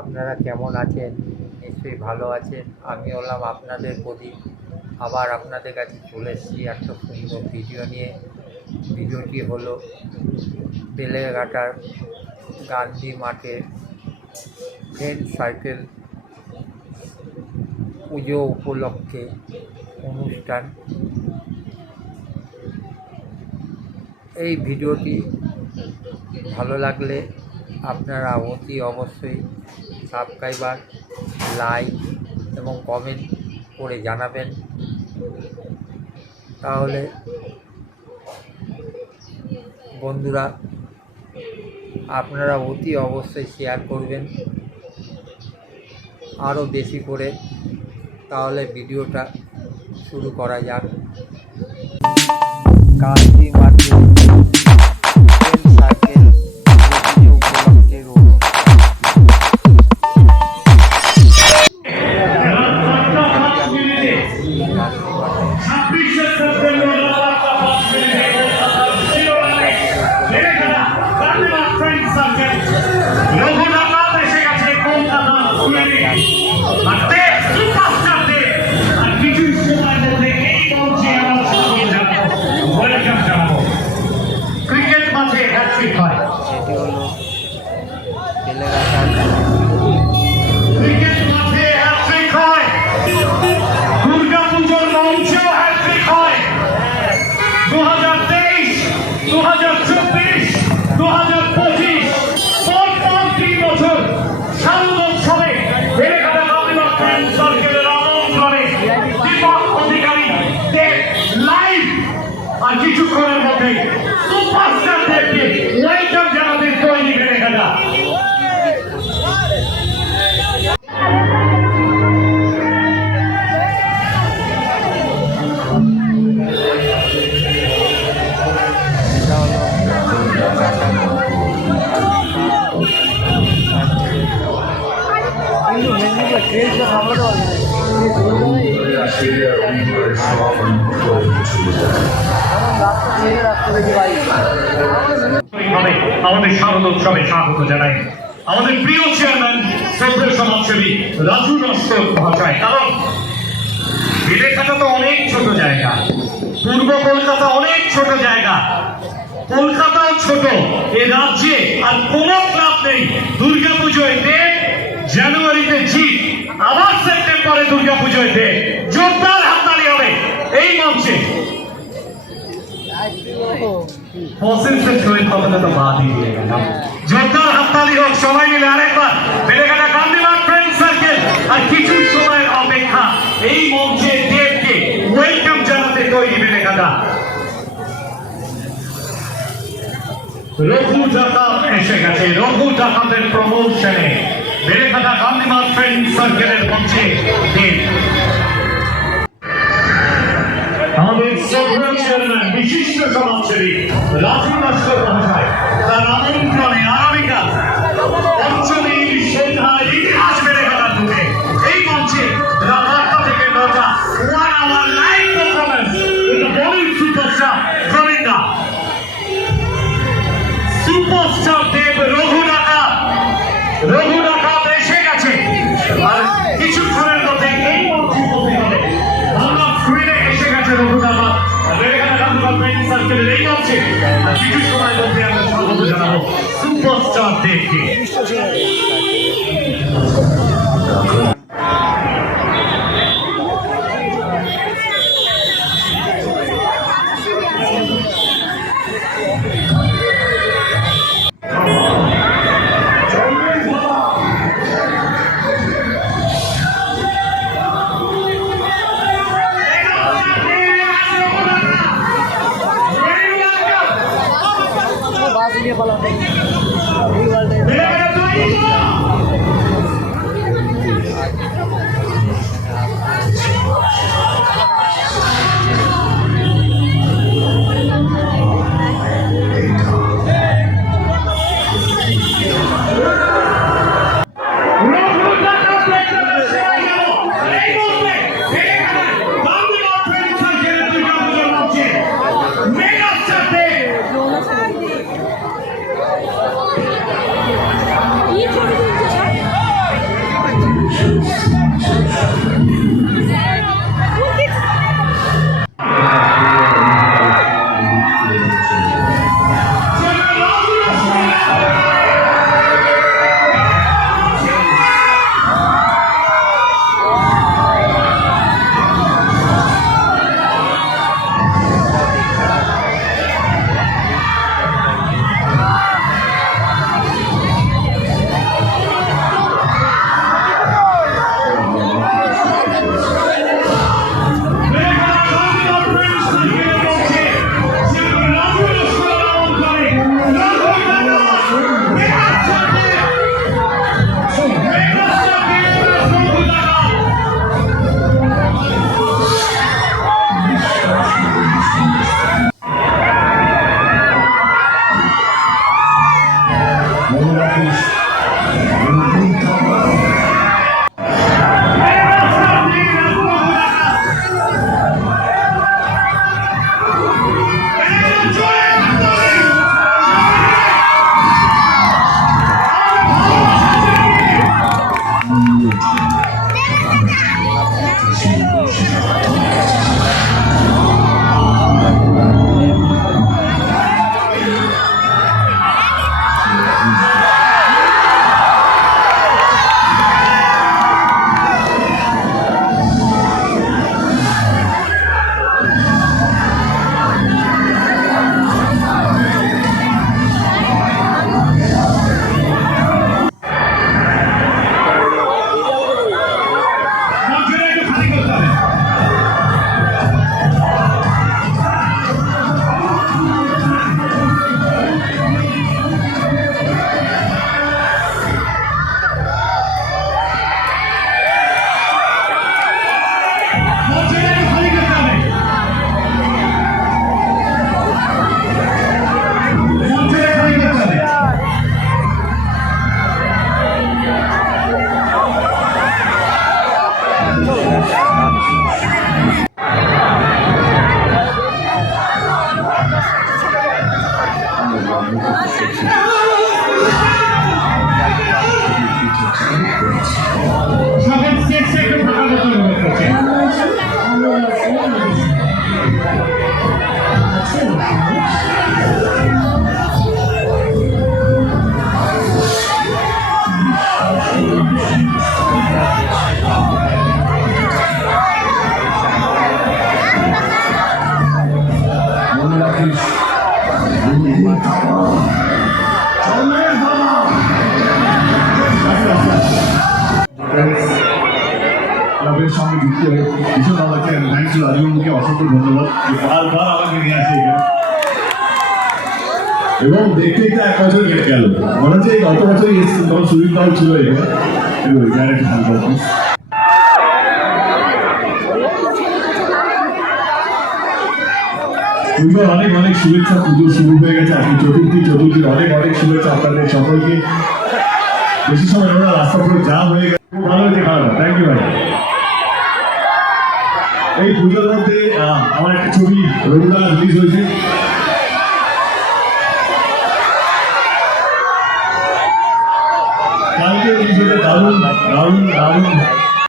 আপনারা কেমন আছেন? নিশ্চয়ই ভালো আছেন। আমি হলাম আপনাদের প্রদীপ। আবার আপনাদের কাছে চলে এসেছি একটা সুন্দর ভিডিও নিয়ে। ভিডিওটি হলো বেলেঘাটার গান্ধী মাঠে ফ্রেন্ড সার্কেল পুজো উপলক্ষে অনুষ্ঠান। এই ভিডিওটি ভালো লাগলে আপনারা অতি অবশ্যই সাবস্ক্রাইবার, লাইক এবং কমেন্ট করে জানাবেন। তাহলে বন্ধুরা আপনারা অতি অবশ্যই শেয়ার করবেন আরও বেশি করে। তাহলে ভিডিওটা শুরু করা যাক। গান্ধী মাঠে সাইকেল উপলক্ষে সেটি হলো বেলেঘাটার দুর্গাপুজোর মঞ্চেও হ্যাট্রিক হয়। 2023, 2024, 2025 পরপর 3 বছর শারদোৎসবে বেলেঘাটা গান্ধীবাগ ফ্রেন্ড সার্কেলের আমন্ত্রণে দীপক অধিকারী দেব লাইভ আর কিছুক্ষণের মধ্যে সুপারস্টার দেবকে ওয়েলকাম জানাতে তৈরি বেলেঘাটা। আমাদের শারদোৎসবে স্বাগত জানাই আমাদের প্রিয় চেয়ারম্যান শ্রদ্ধেয় সমাজসেবী রাজু নস্কর মহাশয়। কারণ বেলেঘাটা তো অনেক ছোট জায়গা, পূর্ব কলকাতা অনেক ছোট জায়গা, কলকাতাও ছোট, এ রাজ্যে আর কোনো ক্লাব নেই। দুর্গাপুজোয় দেব, জানুয়ারিতে জিত, আবার সেপ্টেম্বরে দুর্গাপুজোয় দেব। জোরদার হাততালি হবে এই মঞ্চে। জোরদার হাততালি হোক সবাই মিলে আরেকবার। বেলেঘাটা গান্ধীবাগ ফ্রেন্ড সার্কেল আর কিছু সময়ের অপেক্ষা এই মঞ্চে দেবকে ওয়েলকাম জানাতে তৈরি বেলেঘাটা। রঘু ডাকাত এসে গেছে। রঘু ডাকাতের প্রমোশনে বেলেঘাটা গান্ধীবাগ ফ্রেন্ড সার্কেলের মঞ্চে দেব। আমাদের চেয়ারম্যান বিশিষ্ট সমাজসেবী রাজু নস্কর মহাশয় তার আমন্ত্রণে আগামীকাল পঞ্চমী সন্ধ্যায় ইতিহাস বেলেঘাটা ঢুকে এই মঞ্চে রাত 8টা থেকে 9টা 1 hour live performance with the Bollywood superstar Govinda. Superstar Dev Raghu Dakat এসে গেছে আর কিছুক্ষণের মধ্যে এই মঞ্চে উপস্থিত হবে। বাংলা স্ক্রিনে এসে গেছে রঘু ডাকাত বেলেঘাটা গান্ধীবাগ ফ্রেন্ড সার্কেলের এই মঞ্চে। আর কিছু সময়ের মধ্যে আমরা স্বাগত জানাবো সুপারস্টার দেবকে। बात ये बोला ক্লাবের সঙ্গে যুক্ত হয়ে ভীষণ ভালো লাগছে। থ্যাংকস টু রাজুবাবুকে অসংখ্য ধন্যবাদ যে বারবার আমাকে নিয়ে আসে এখানে। এবং দেখতে দেখতে 1 বছর কেটে গেল, মনে হচ্ছে এই গত বছরই এসেছিল, তখন সুবিধাও ছিল এখানে। একটু হালকা প্লিজ। পুজোর অনেক অনেক শুভেচ্ছা। পুজো শুরু হয়ে গেছে, আজকে চতুর্থীর অনেক অনেক শুভেচ্ছা আপনাদের সকলকে। বেশি সময় ওরা রাস্তা পুরো জাম হয়ে গেছে, খুব ভালো হয়েছে খাওয়া। থ্যাংক ইউ ভাই। এই পুজোর মধ্যে আমার একটা ছবি রবিবার রিলিজ হয়েছে। কালকে রিলিজ হয়েছে, দারুণ দারুণ দারুণ